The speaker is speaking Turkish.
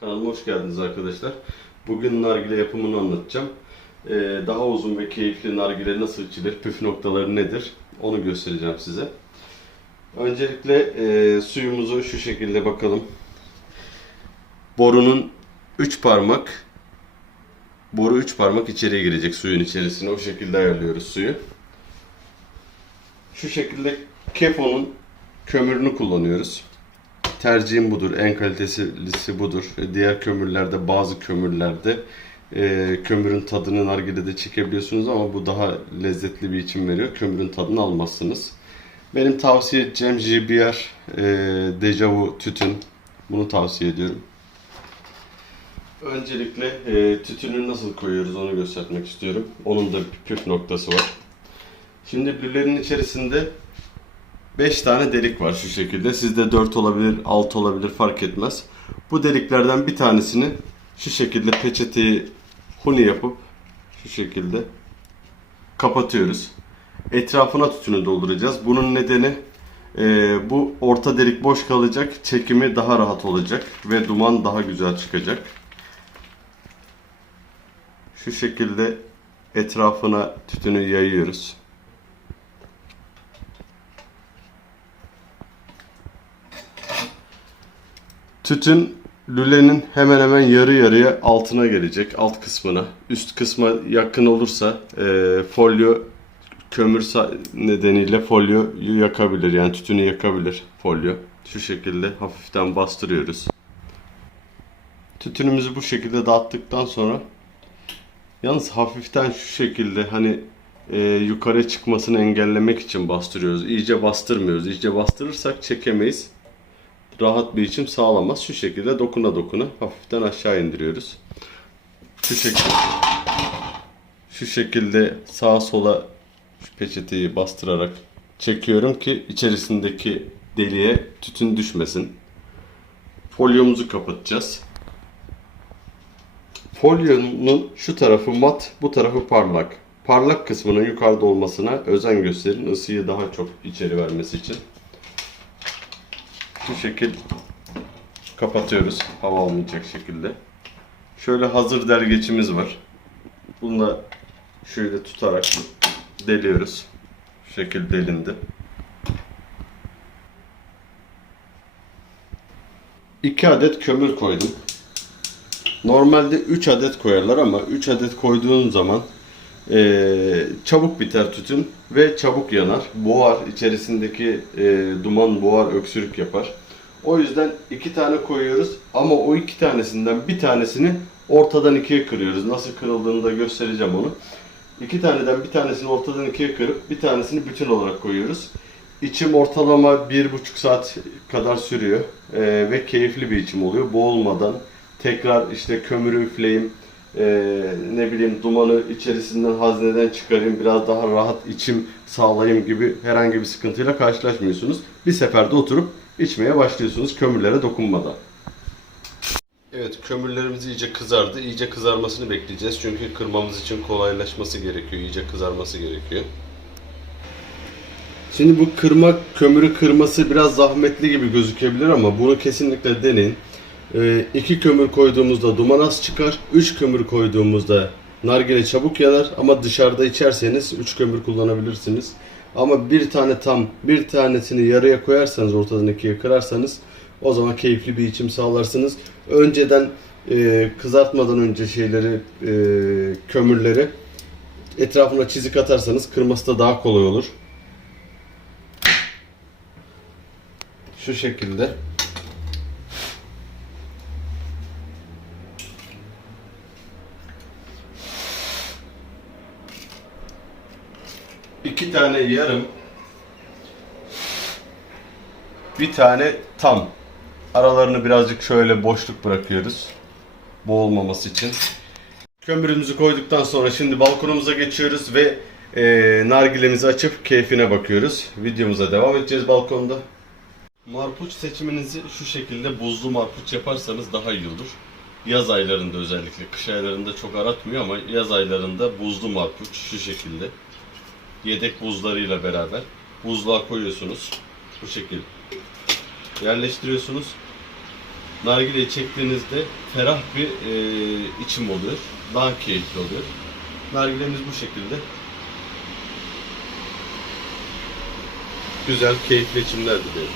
Kanalıma hoş geldiniz arkadaşlar. Bugün nargile yapımını anlatacağım. Ee, daha uzun ve keyifli nargile nasıl içilir, püf noktaları nedir onu göstereceğim size. Öncelikle e, suyumuzu şu şekilde bakalım. Borunun 3 parmak, boru 3 parmak içeriye girecek suyun içerisine. O şekilde ayarlıyoruz suyu. Şu şekilde kefonun kömürünü kullanıyoruz. Tercihim budur. En kalitelisi budur. Diğer kömürlerde bazı kömürlerde e, kömürün tadını nargilede çekebiliyorsunuz ama bu daha lezzetli bir içim veriyor. Kömürün tadını almazsınız. Benim tavsiye edeceğim JBR e, Dejavu tütün. Bunu tavsiye ediyorum. Öncelikle e, tütünü nasıl koyuyoruz onu göstermek istiyorum. Onun da bir püf noktası var. Şimdi lülenin içerisinde 5 tane delik var şu şekilde. Sizde 4 olabilir, 6 olabilir fark etmez. Bu deliklerden bir tanesini şu şekilde peçeteyi huni yapıp şu şekilde kapatıyoruz. Etrafına tütünü dolduracağız. Bunun nedeni e, bu orta delik boş kalacak. Çekimi daha rahat olacak ve duman daha güzel çıkacak. Şu şekilde etrafına tütünü yayıyoruz. Tütün lülenin hemen hemen yarı yarıya altına gelecek, alt kısmına. Üst kısma yakın olursa e, folyo kömür nedeniyle folyoyu yakabilir. Yani tütünü yakabilir folyo. Şu şekilde hafiften bastırıyoruz. Tütünümüzü bu şekilde dağıttıktan sonra yalnız hafiften şu şekilde hani e, yukarı çıkmasını engellemek için bastırıyoruz. İyice bastırmıyoruz. İyice bastırırsak çekemeyiz rahat bir içim sağlamaz. Şu şekilde dokuna dokuna hafiften aşağı indiriyoruz. Şu şekilde şu şekilde sağa sola şu peçeteyi bastırarak çekiyorum ki içerisindeki deliğe tütün düşmesin. Folyomuzu kapatacağız. Folyonun şu tarafı mat, bu tarafı parlak. Parlak kısmının yukarıda olmasına özen gösterin. ısıyı daha çok içeri vermesi için. Bu şekil kapatıyoruz hava olmayacak şekilde. Şöyle hazır dergeçimiz var. Bunu şöyle tutarak deliyoruz. Şu şekil delindi. İki adet kömür koydum. Normalde 3 adet koyarlar ama 3 adet koyduğun zaman eee, çabuk biter tütün ve çabuk yanar. Boğar, içerisindeki eee, duman boğar, öksürük yapar. O yüzden iki tane koyuyoruz ama o iki tanesinden bir tanesini ortadan ikiye kırıyoruz. Nasıl kırıldığını da göstereceğim onu. İki taneden bir tanesini ortadan ikiye kırıp bir tanesini bütün olarak koyuyoruz. İçim ortalama bir buçuk saat kadar sürüyor Eee, ve keyifli bir içim oluyor. Boğulmadan tekrar işte kömürü üfleyeyim, eee, ne bileyim dumanı içerisinden hazneden çıkarayım, biraz daha rahat içim sağlayayım gibi herhangi bir sıkıntıyla karşılaşmıyorsunuz. Bir seferde oturup içmeye başlıyorsunuz kömürlere dokunmadan. Evet kömürlerimiz iyice kızardı. İyice kızarmasını bekleyeceğiz. Çünkü kırmamız için kolaylaşması gerekiyor. İyice kızarması gerekiyor. Şimdi bu kırma, kömürü kırması biraz zahmetli gibi gözükebilir ama bunu kesinlikle deneyin. Ee, iki kömür koyduğumuzda duman az çıkar. Üç kömür koyduğumuzda nargile çabuk yanar ama dışarıda içerseniz üç kömür kullanabilirsiniz. Ama bir tane tam, bir tanesini yarıya koyarsanız ortadan ikiye kırarsanız o zaman keyifli bir içim sağlarsınız. Önceden e, kızartmadan önce şeyleri, e, kömürleri etrafına çizik atarsanız kırması da daha kolay olur. Şu şekilde. İki tane yarım. Bir tane tam. Aralarını birazcık şöyle boşluk bırakıyoruz. Boğulmaması için. Kömürümüzü koyduktan sonra şimdi balkonumuza geçiyoruz ve e, nargilemizi açıp keyfine bakıyoruz. Videomuza devam edeceğiz balkonda. Marpuç seçiminizi şu şekilde buzlu marpuç yaparsanız daha iyi olur. Yaz aylarında özellikle, kış aylarında çok aratmıyor ama yaz aylarında buzlu marpuç şu şekilde. Yedek buzlarıyla beraber buzluğa koyuyorsunuz. Bu şekilde yerleştiriyorsunuz. nargileyi çektiğinizde ferah bir e, içim oluyor. Daha keyifli oluyor. Nargilemiz bu şekilde. Güzel, keyifli içimler dilerim.